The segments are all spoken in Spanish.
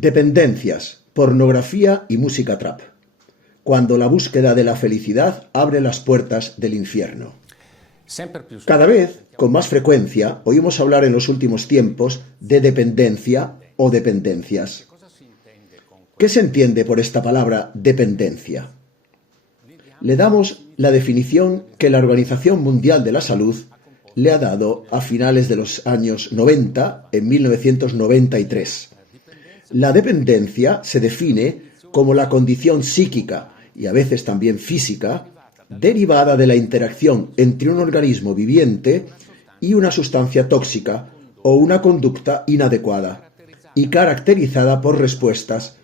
Dependencias, pornografía y música trap. Cuando la búsqueda de la felicidad abre las puertas del infierno. Cada vez, con más frecuencia, oímos hablar en los últimos tiempos de dependencia o dependencias. ¿Qué se entiende por esta palabra dependencia? Le damos la definición que la Organización Mundial de la Salud le ha dado a finales de los años 90, en 1993. La dependencia se define como la condición psíquica y a veces también física derivada de la interacción entre un organismo viviente y una sustancia tóxica o una conducta inadecuada y caracterizada por respuestas,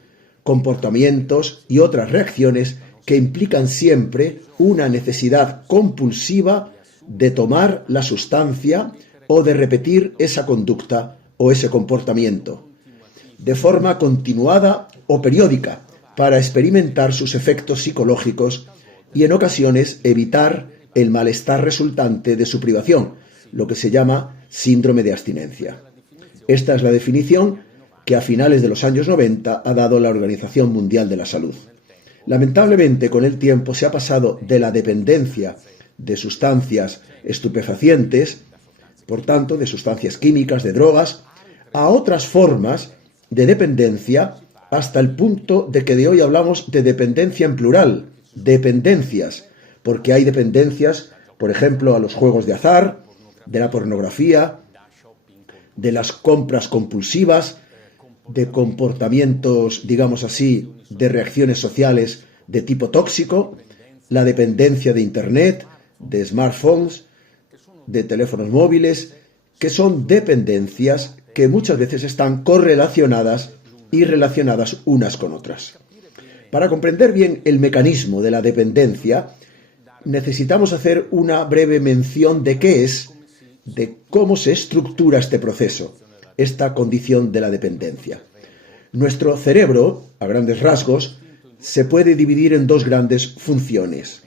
comportamientos y otras reacciones que implican siempre una necesidad compulsiva de tomar la sustancia o de repetir esa conducta o ese comportamiento de forma continuada o periódica para experimentar sus efectos psicológicos y en ocasiones evitar el malestar resultante de su privación, lo que se llama síndrome de abstinencia. Esta es la definición que a finales de los años 90 ha dado la Organización Mundial de la Salud. Lamentablemente, con el tiempo se ha pasado de la dependencia de sustancias estupefacientes, por tanto, de sustancias químicas, de drogas, a otras formas de dependencia, hasta el punto de que de hoy hablamos de dependencia en plural, dependencias, porque hay dependencias, por ejemplo, a los juegos de azar, de la pornografía, de las compras compulsivas, de comportamientos, digamos así, de reacciones sociales de tipo tóxico, la dependencia de Internet, de smartphones, de teléfonos móviles, que son dependencias que muchas veces están correlacionadas y relacionadas unas con otras. Para comprender bien el mecanismo de la dependencia, necesitamos hacer una breve mención de qué es, de cómo se estructura este proceso, esta condición de la dependencia. Nuestro cerebro, a grandes rasgos, se puede dividir en dos grandes funciones.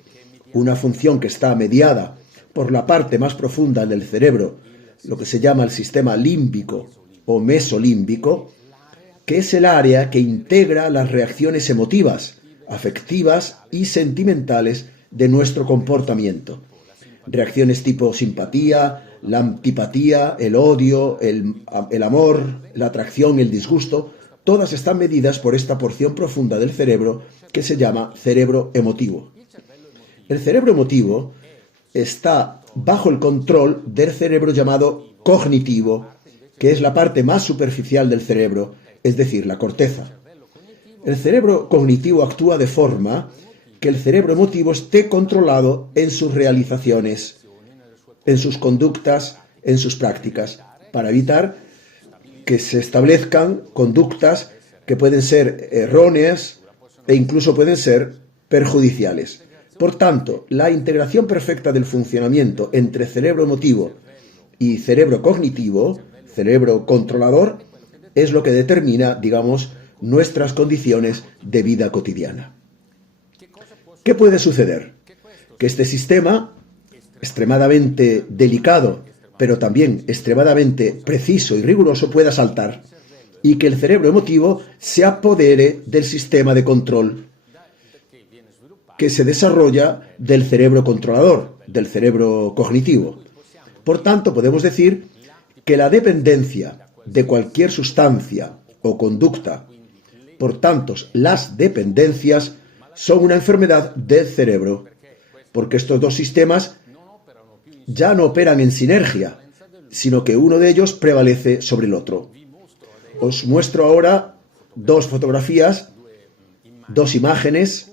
Una función que está mediada por la parte más profunda del cerebro, lo que se llama el sistema límbico o mesolímbico, que es el área que integra las reacciones emotivas, afectivas y sentimentales de nuestro comportamiento. Reacciones tipo simpatía, la antipatía, el odio, el amor, la atracción, el disgusto, todas están medidas por esta porción profunda del cerebro que se llama cerebro emotivo. El cerebro emotivo está bajo el control del cerebro llamado cognitivo, que es la parte más superficial del cerebro, es decir, la corteza. El cerebro cognitivo actúa de forma que el cerebro emotivo esté controlado en sus realizaciones, en sus conductas, en sus prácticas, para evitar que se establezcan conductas que pueden ser erróneas e incluso pueden ser perjudiciales. Por tanto, la integración perfecta del funcionamiento entre cerebro emotivo y cerebro cognitivo, cerebro controlador, es lo que determina, digamos, nuestras condiciones de vida cotidiana. ¿Qué puede suceder? Que este sistema, extremadamente delicado, pero también extremadamente preciso y riguroso, pueda saltar y que el cerebro emotivo se apodere del sistema de control que se desarrolla del cerebro controlador, del cerebro cognitivo. Por tanto, podemos decir que la dependencia de cualquier sustancia o conducta, por tanto, las dependencias son una enfermedad del cerebro, porque estos dos sistemas ya no operan en sinergia, sino que uno de ellos prevalece sobre el otro. Os muestro ahora dos fotografías, dos imágenes,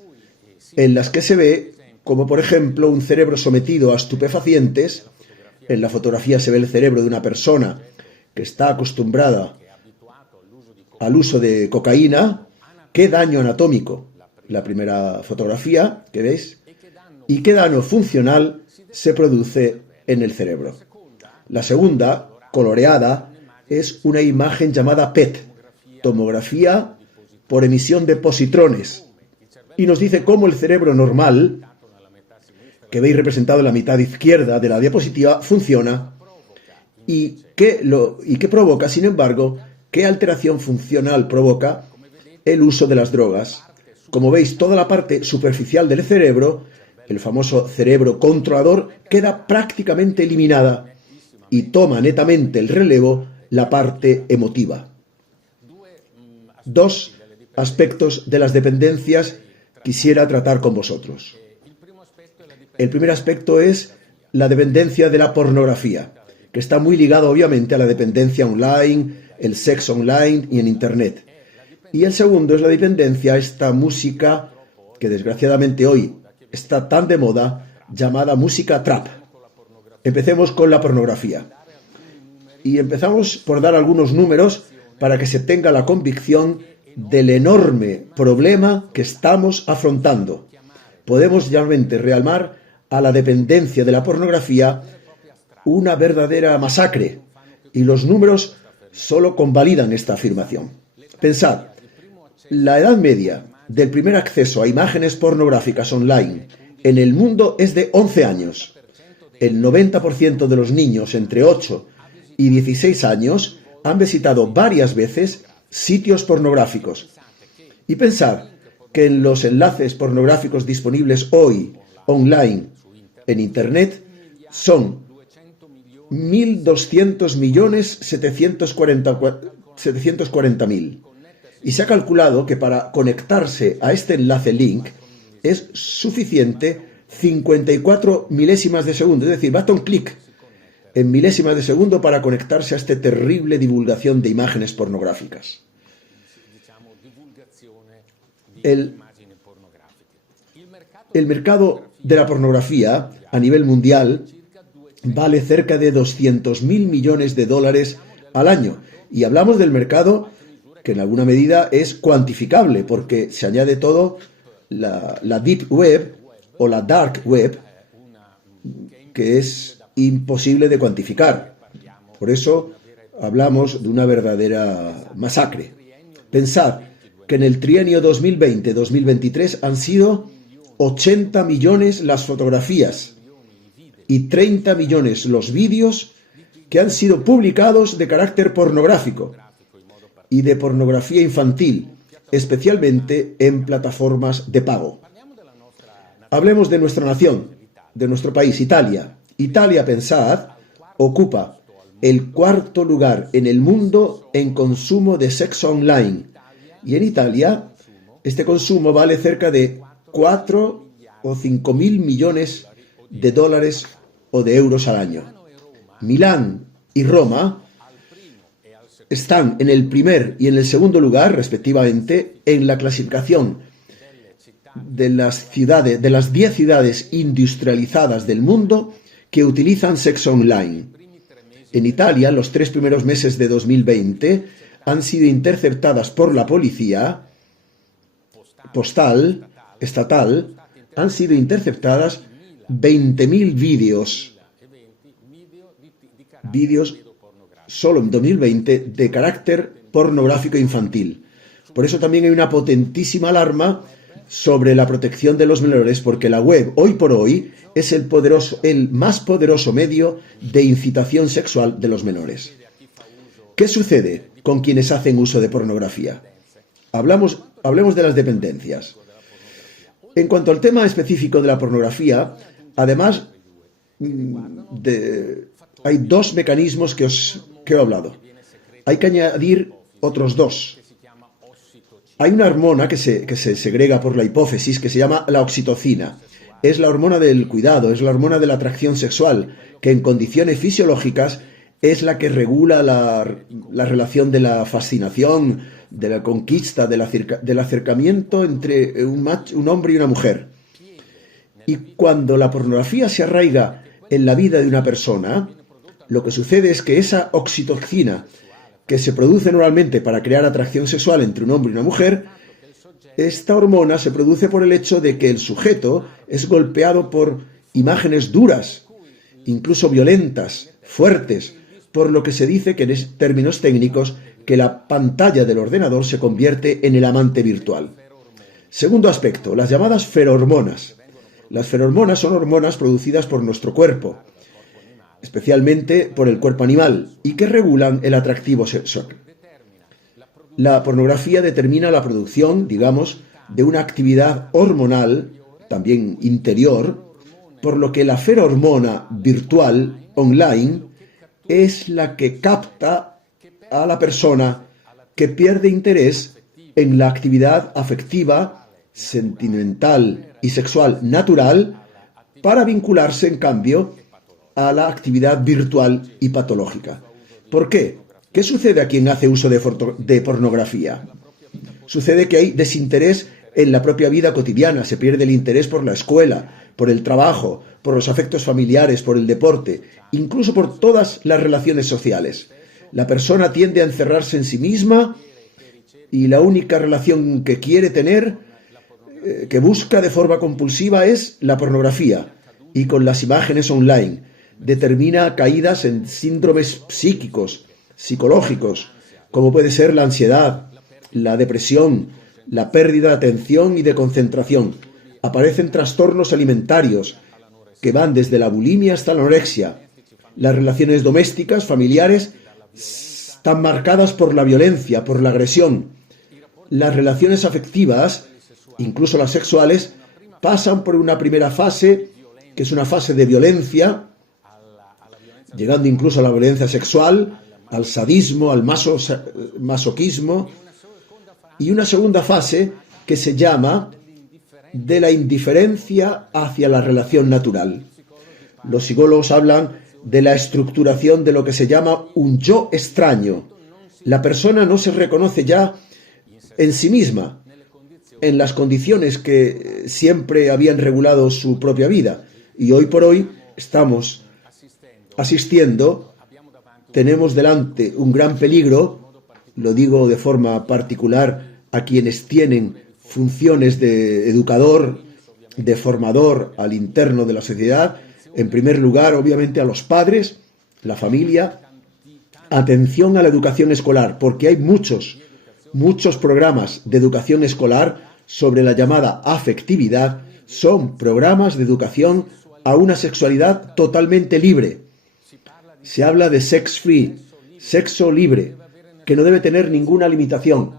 en las que se ve, como por ejemplo, un cerebro sometido a estupefacientes. En la fotografía se ve el cerebro de una persona que está acostumbrada al uso de cocaína. ¿Qué daño anatómico? La primera fotografía que veis. ¿Y qué daño funcional se produce en el cerebro? La segunda, coloreada, es una imagen llamada PET, tomografía por emisión de positrones. Y nos dice cómo el cerebro normal, que veis representado en la mitad izquierda de la diapositiva, funciona y qué provoca, sin embargo, qué alteración funcional provoca el uso de las drogas. Como veis, toda la parte superficial del cerebro, el famoso cerebro controlador, queda prácticamente eliminada y toma netamente el relevo la parte emotiva. Dos aspectos de las dependencias quisiera tratar con vosotros. El primer aspecto es la dependencia de la pornografía, que está muy ligado obviamente a la dependencia online, el sexo online y en Internet. Y el segundo es la dependencia a esta música que desgraciadamente hoy está tan de moda, llamada música trap. Empecemos con la pornografía. Y empezamos por dar algunos números para que se tenga la convicción del enorme problema que estamos afrontando. Podemos realmente realmar a la dependencia de la pornografía una verdadera masacre, y los números solo convalidan esta afirmación. Pensad, la edad media del primer acceso a imágenes pornográficas online en el mundo es de 11 años. El 90% de los niños entre 8 y 16 años han visitado varias veces sitios pornográficos. Y pensad que en los enlaces pornográficos disponibles hoy online en Internet son 1.200.740.000. Y se ha calculado que para conectarse a este enlace link es suficiente 54 milésimas de segundo. Es decir, basta un clic en milésimas de segundo para conectarse a esta terrible divulgación de imágenes pornográficas. El mercado de la pornografía a nivel mundial vale cerca de 200.000 millones de dólares al año. Y hablamos del mercado que en alguna medida es cuantificable, porque se añade todo la Deep Web o la Dark Web, que es imposible de cuantificar. Por eso hablamos de una verdadera masacre. Pensad que en el trienio 2020-2023 han sido 80 millones las fotografías y 30 millones los vídeos que han sido publicados de carácter pornográfico y de pornografía infantil, especialmente en plataformas de pago. Hablemos de nuestra nación, de nuestro país, Italia. Italia, pensad, ocupa el 4º lugar en el mundo en consumo de sexo online. Y en Italia, este consumo vale cerca de 4 o 5.000 millones de dólares o de euros al año. Milán y Roma están en el primer y en el segundo lugar, respectivamente, en la clasificación de las 10 ciudades industrializadas del mundo que utilizan sexo online. En Italia, los 3 primeros meses de 2020 han sido interceptadas por la policía postal, estatal, han sido interceptadas 20.000 vídeos solo en 2020 de carácter pornográfico infantil. Por eso también hay una potentísima alarma sobre la protección de los menores, porque la web hoy por hoy es el más poderoso medio de incitación sexual de los menores. ¿Qué sucede con quienes hacen uso de pornografía? Hablemos de las dependencias. En cuanto al tema específico de la pornografía, además hay 2 mecanismos que he hablado. Hay que añadir otros 2. Hay una hormona que se segrega por la hipófisis que se llama la oxitocina. Es la hormona del cuidado, es la hormona de la atracción sexual, que en condiciones fisiológicas es la que regula la relación de la fascinación, de la conquista, del acercamiento entre un hombre y una mujer. Y cuando la pornografía se arraiga en la vida de una persona, lo que sucede es que esa oxitocina que se produce normalmente para crear atracción sexual entre un hombre y una mujer, esta hormona se produce por el hecho de que el sujeto es golpeado por imágenes duras, incluso violentas, fuertes, por lo que se dice que en términos técnicos que la pantalla del ordenador se convierte en el amante virtual. Segundo aspecto, las llamadas ferormonas. Las ferormonas son hormonas producidas por nuestro cuerpo, especialmente por el cuerpo animal, y que regulan el atractivo sexual. La pornografía determina la producción, digamos, de una actividad hormonal, también interior, por lo que la ferormona virtual, online, es la que capta a la persona que pierde interés en la actividad afectiva, sentimental y sexual natural para vincularse, en cambio, a la actividad virtual y patológica. ¿Por qué? ¿Qué sucede a quien hace uso de pornografía? Sucede que hay desinterés en la propia vida cotidiana, se pierde el interés por la escuela, por el trabajo, por los afectos familiares, por el deporte, incluso por todas las relaciones sociales. La persona tiende a encerrarse en sí misma y la única relación que quiere tener, que busca de forma compulsiva, es la pornografía, y con las imágenes online determina caídas en síndromes psíquicos, psicológicos, como puede ser la ansiedad, la depresión, la pérdida de atención y de concentración. Aparecen trastornos alimentarios que van desde la bulimia hasta la anorexia. Las relaciones domésticas, familiares, están marcadas por la violencia, por la agresión. Las relaciones afectivas, incluso las sexuales, pasan por una primera fase, que es una fase de violencia, llegando incluso a la violencia sexual, al sadismo, al masoquismo, y una segunda fase que se llama de la indiferencia hacia la relación natural. Los psicólogos hablan de la estructuración de lo que se llama un yo extraño. La persona no se reconoce ya en sí misma, en las condiciones que siempre habían regulado su propia vida. Y hoy por hoy estamos asistiendo, tenemos delante un gran peligro, lo digo de forma particular a quienes tienen funciones de educador, de formador al interno de la sociedad. En primer lugar, obviamente, a los padres, la familia. Atención a la educación escolar, porque hay muchos programas de educación escolar sobre la llamada afectividad. Son programas de educación a una sexualidad totalmente libre. Se habla de sex free, sexo libre, que no debe tener ninguna limitación,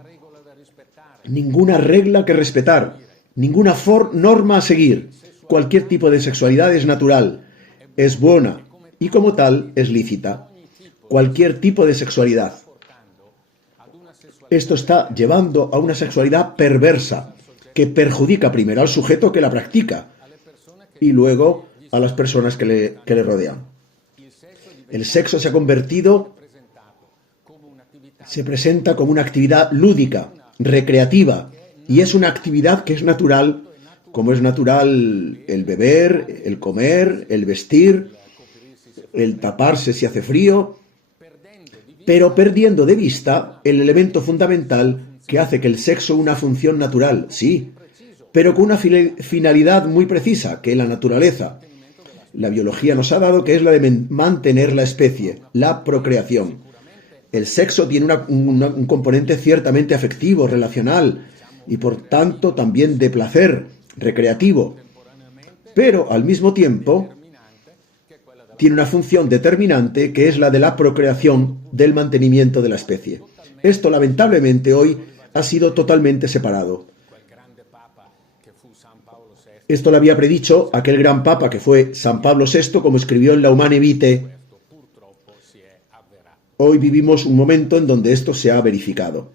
ninguna regla que respetar, ninguna norma a seguir. Cualquier tipo de sexualidad es natural, es buena y como tal es lícita. Cualquier tipo de sexualidad. Esto está llevando a una sexualidad perversa que perjudica primero al sujeto que la practica y luego a las personas que le rodean. El sexo se presenta como una actividad lúdica, recreativa, y es una actividad que es natural, como es natural el beber, el comer, el vestir, el taparse si hace frío, pero perdiendo de vista el elemento fundamental que hace que el sexo una función natural, sí, pero con una finalidad muy precisa, que es la naturaleza. La biología nos ha dado que es la de mantener la especie, la procreación. El sexo tiene un componente ciertamente afectivo, relacional, y por tanto también de placer, recreativo. Pero al mismo tiempo tiene una función determinante que es la de la procreación, del mantenimiento de la especie. Esto lamentablemente hoy ha sido totalmente separado. Esto lo había predicho aquel gran papa que fue San Pablo VI, como escribió en la Humane Vitae. Hoy vivimos un momento en donde esto se ha verificado.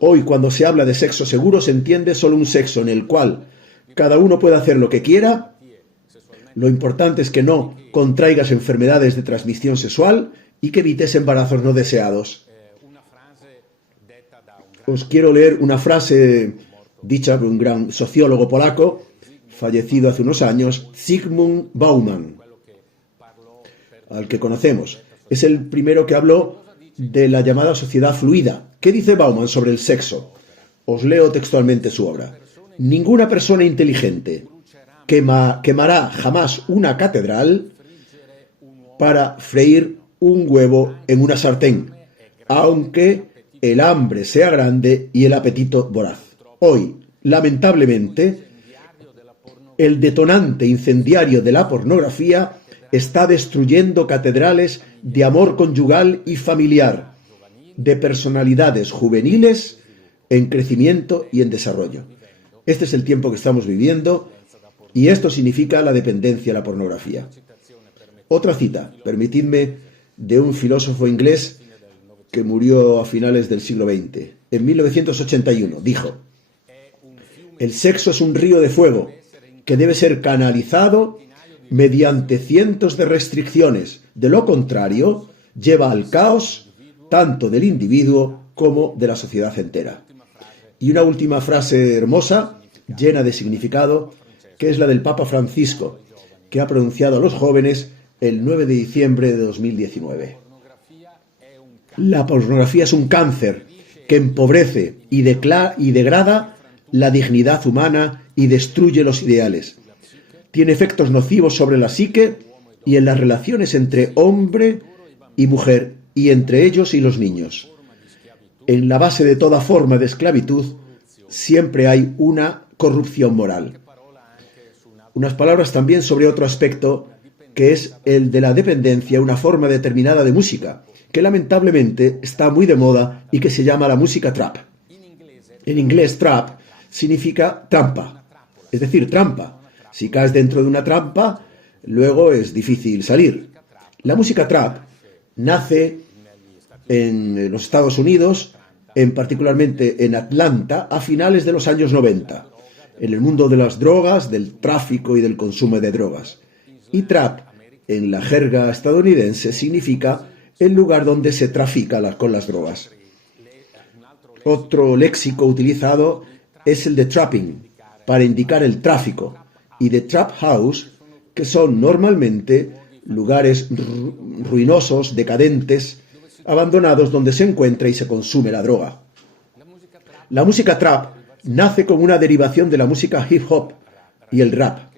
Hoy, cuando se habla de sexo seguro, se entiende solo un sexo en el cual cada uno puede hacer lo que quiera. Lo importante es que no contraigas enfermedades de transmisión sexual y que evites embarazos no deseados. Os quiero leer una frase dicha por un gran sociólogo polaco, fallecido hace unos años, Zygmunt Bauman, al que conocemos. Es el primero que habló de la llamada sociedad fluida. ¿Qué dice Bauman sobre el sexo? Os leo textualmente su obra. Ninguna persona inteligente quemará jamás una catedral para freír un huevo en una sartén, aunque el hambre sea grande y el apetito voraz. Hoy, lamentablemente, el detonante incendiario de la pornografía está destruyendo catedrales de amor conyugal y familiar. de personalidades juveniles en crecimiento y en desarrollo. Este es el tiempo que estamos viviendo y esto significa la dependencia a la pornografía. Otra cita, permitidme, de un filósofo inglés que murió a finales del siglo XX. En 1981 dijo: el sexo es un río de fuego que debe ser canalizado mediante cientos de restricciones. De lo contrario, lleva al caos tanto del individuo como de la sociedad entera. Y una última frase hermosa, llena de significado, que es la del Papa Francisco, que ha pronunciado a los jóvenes el 9 de diciembre de 2019. La pornografía es un cáncer que empobrece y degrada la dignidad humana y destruye los ideales. Tiene efectos nocivos sobre la psique y en las relaciones entre hombre y mujer y entre ellos y los niños. En la base de toda forma de esclavitud siempre hay una corrupción moral. Unas palabras también sobre otro aspecto, que es el de la dependencia, una forma determinada de música, que lamentablemente está muy de moda y que se llama la música trap. En inglés, trap significa trampa, es decir, trampa. Si caes dentro de una trampa, luego es difícil salir. La música trap nace en los Estados Unidos, particularmente en Atlanta, a finales de los años 90, en el mundo de las drogas, del tráfico y del consumo de drogas. Y trap, en la jerga estadounidense, significa el lugar donde se trafica con las drogas. Otro léxico utilizado es el de trapping, para indicar el tráfico, y de trap house, que son normalmente lugares ruinosos, decadentes, abandonados donde se encuentra y se consume la droga. La música trap nace como una derivación de la música hip hop y el rap,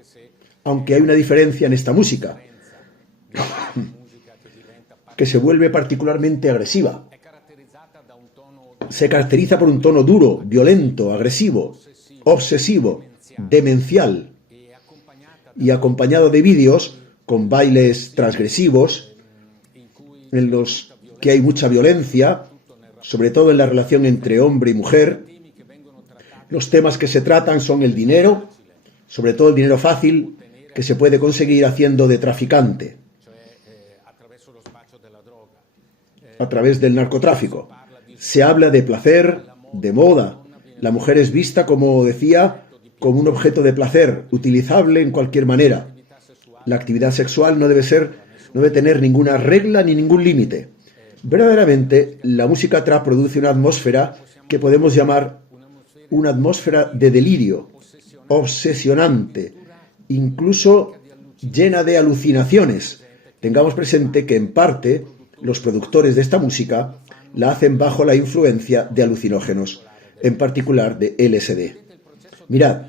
aunque hay una diferencia en esta música, que se vuelve particularmente agresiva. Se caracteriza por un tono duro, violento, agresivo, obsesivo, demencial, y acompañado de vídeos con bailes transgresivos en los que hay mucha violencia, sobre todo en la relación entre hombre y mujer. Los temas que se tratan son el dinero, sobre todo el dinero fácil que se puede conseguir haciendo de traficante, a través del narcotráfico. Se habla de placer, de moda. La mujer es vista, como decía, como un objeto de placer, utilizable en cualquier manera. La actividad sexual no debe tener ninguna regla ni ningún límite. Verdaderamente, la música trap produce una atmósfera que podemos llamar una atmósfera de delirio, obsesionante, incluso llena de alucinaciones. Tengamos presente que, en parte, los productores de esta música la hacen bajo la influencia de alucinógenos, en particular de LSD. Mirad,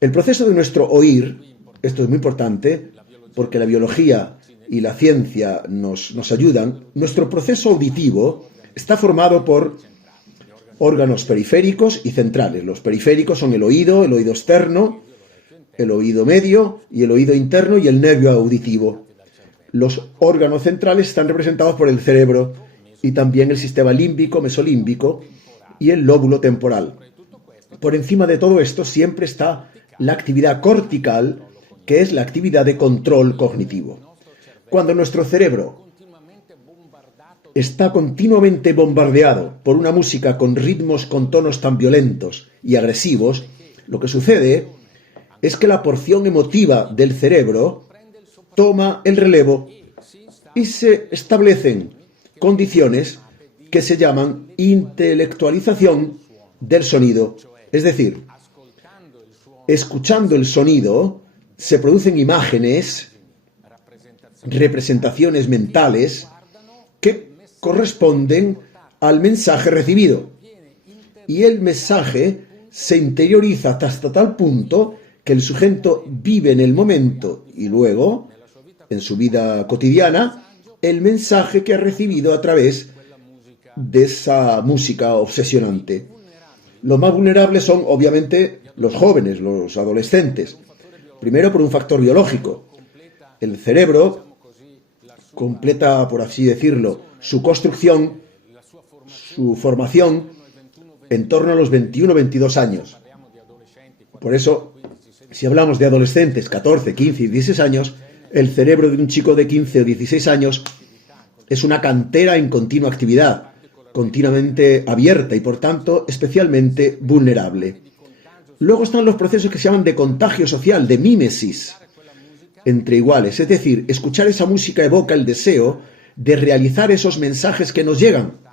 el proceso de nuestro oír, esto es muy importante, porque la biología y la ciencia nos ayudan. Nuestro proceso auditivo está formado por órganos periféricos y centrales. Los periféricos son el oído externo, el oído medio y el oído interno y el nervio auditivo. Los órganos centrales están representados por el cerebro y también el sistema límbico, mesolímbico y el lóbulo temporal. Por encima de todo esto siempre está la actividad cortical, que es la actividad de control cognitivo. Cuando nuestro cerebro está continuamente bombardeado por una música con ritmos, con tonos tan violentos y agresivos, lo que sucede es que la porción emotiva del cerebro toma el relevo y se establecen condiciones que se llaman intelectualización del sonido. Es decir, escuchando el sonido se producen imágenes, representaciones mentales que corresponden al mensaje recibido. Y el mensaje se interioriza hasta tal punto que el sujeto vive en el momento y luego, en su vida cotidiana, el mensaje que ha recibido a través de esa música obsesionante. Los más vulnerables son, obviamente, los jóvenes, los adolescentes. Primero, por un factor biológico. El cerebro completa, por así decirlo, su construcción, su formación en torno a los 21 o 22 años. Por eso, si hablamos de adolescentes, 14, 15 y 16 años, el cerebro de un chico de 15 o 16 años es una cantera en continua actividad, continuamente abierta y, por tanto, especialmente vulnerable. Luego están los procesos que se llaman de contagio social, de mímesis entre iguales. Es decir, escuchar esa música evoca el deseo de realizar esos mensajes que nos llegan.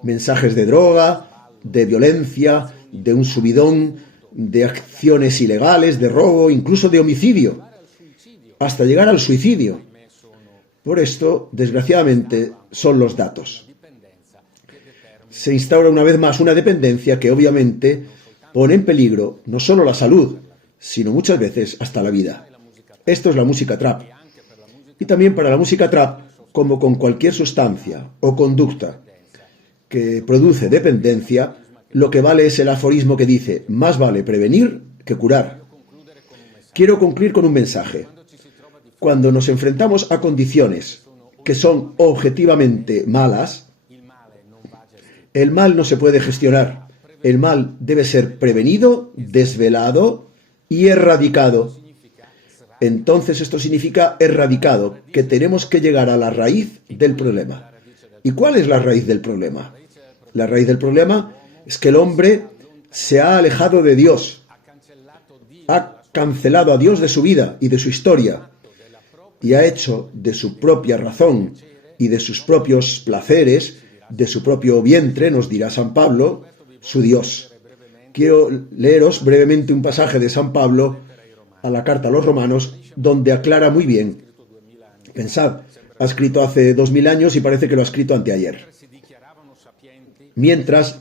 Mensajes de droga, de violencia, de un subidón, de acciones ilegales, de robo, incluso de homicidio, hasta llegar al suicidio. Por esto, desgraciadamente, son los datos. Se instaura una vez más una dependencia que obviamente pone en peligro no solo la salud, sino muchas veces hasta la vida. Esto es la música trap. Y también para la música trap, como con cualquier sustancia o conducta que produce dependencia, lo que vale es el aforismo que dice: más vale prevenir que curar. Quiero concluir con un mensaje. Cuando nos enfrentamos a condiciones que son objetivamente malas, el mal no se puede gestionar. El mal debe ser prevenido, desvelado y erradicado. Entonces esto significa erradicado, que tenemos que llegar a la raíz del problema. ¿Y cuál es la raíz del problema? La raíz del problema es que el hombre se ha alejado de Dios, ha cancelado a Dios de su vida y de su historia, y ha hecho de su propia razón y de sus propios placeres, de su propio vientre, nos dirá San Pablo, su Dios. Quiero leeros brevemente un pasaje de San Pablo a la carta a los Romanos, donde aclara muy bien. Pensad, ha escrito hace 2000 años y parece que lo ha escrito anteayer. Mientras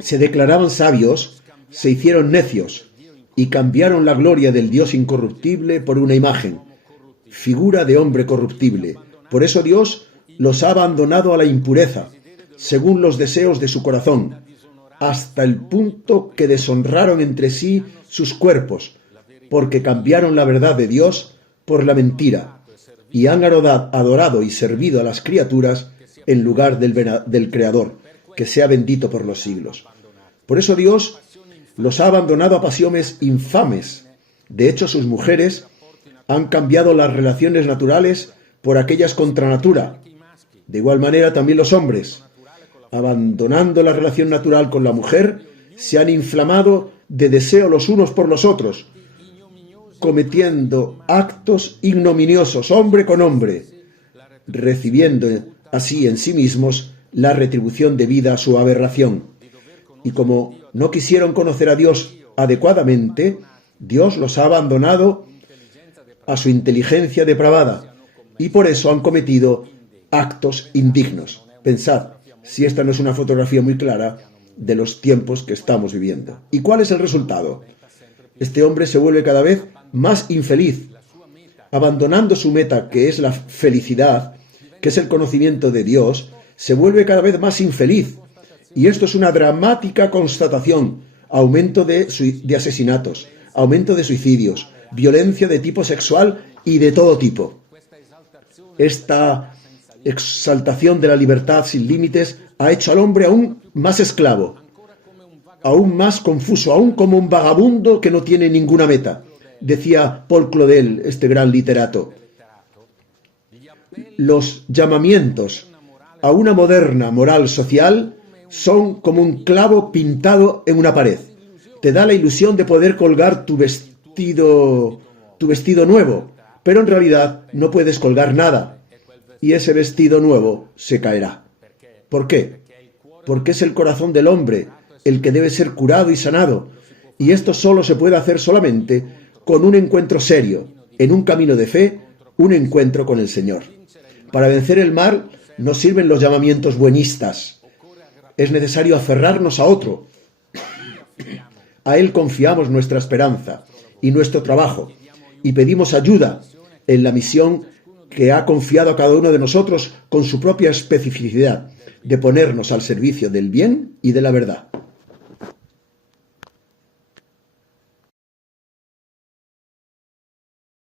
se declaraban sabios, se hicieron necios y cambiaron la gloria del Dios incorruptible por una imagen, figura de hombre corruptible. Por eso Dios los ha abandonado a la impureza, según los deseos de su corazón, hasta el punto que deshonraron entre sí sus cuerpos, porque cambiaron la verdad de Dios por la mentira, y han adorado y servido a las criaturas en lugar del Creador, que sea bendito por los siglos. Por eso Dios los ha abandonado a pasiones infames. De hecho, sus mujeres han cambiado las relaciones naturales por aquellas contra natura. De igual manera, también los hombres, abandonando la relación natural con la mujer, se han inflamado de deseo los unos por los otros, cometiendo actos ignominiosos, hombre con hombre, recibiendo así en sí mismos la retribución debida a su aberración. Y como no quisieron conocer a Dios adecuadamente, Dios los ha abandonado a su inteligencia depravada, y por eso han cometido actos indignos. Pensad, si esta no es una fotografía muy clara de los tiempos que estamos viviendo. ¿Y cuál es el resultado? Este hombre se vuelve cada vez más infeliz, abandonando su meta, que es la felicidad, que es el conocimiento de Dios, se vuelve cada vez más infeliz. Y esto es una dramática constatación: aumento de asesinatos, aumento de suicidios, violencia de tipo sexual y de todo tipo. Esta exaltación de la libertad sin límites ha hecho al hombre aún más esclavo, aún más confuso, aún como un vagabundo que no tiene ninguna meta. Decía Paul Claudel, este gran literato: los llamamientos a una moderna moral social son como un clavo pintado en una pared. Te da la ilusión de poder colgar tu vestido nuevo, pero en realidad no puedes colgar nada, y ese vestido nuevo se caerá. ¿Por qué? Porque es el corazón del hombre el que debe ser curado y sanado, y esto solo se puede hacer solamente con un encuentro serio, en un camino de fe, un encuentro con el Señor. Para vencer el mal no sirven los llamamientos buenistas. Es necesario aferrarnos a otro. A Él confiamos nuestra esperanza y nuestro trabajo, y pedimos ayuda en la misión que ha confiado a cada uno de nosotros con su propia especificidad, de ponernos al servicio del bien y de la verdad.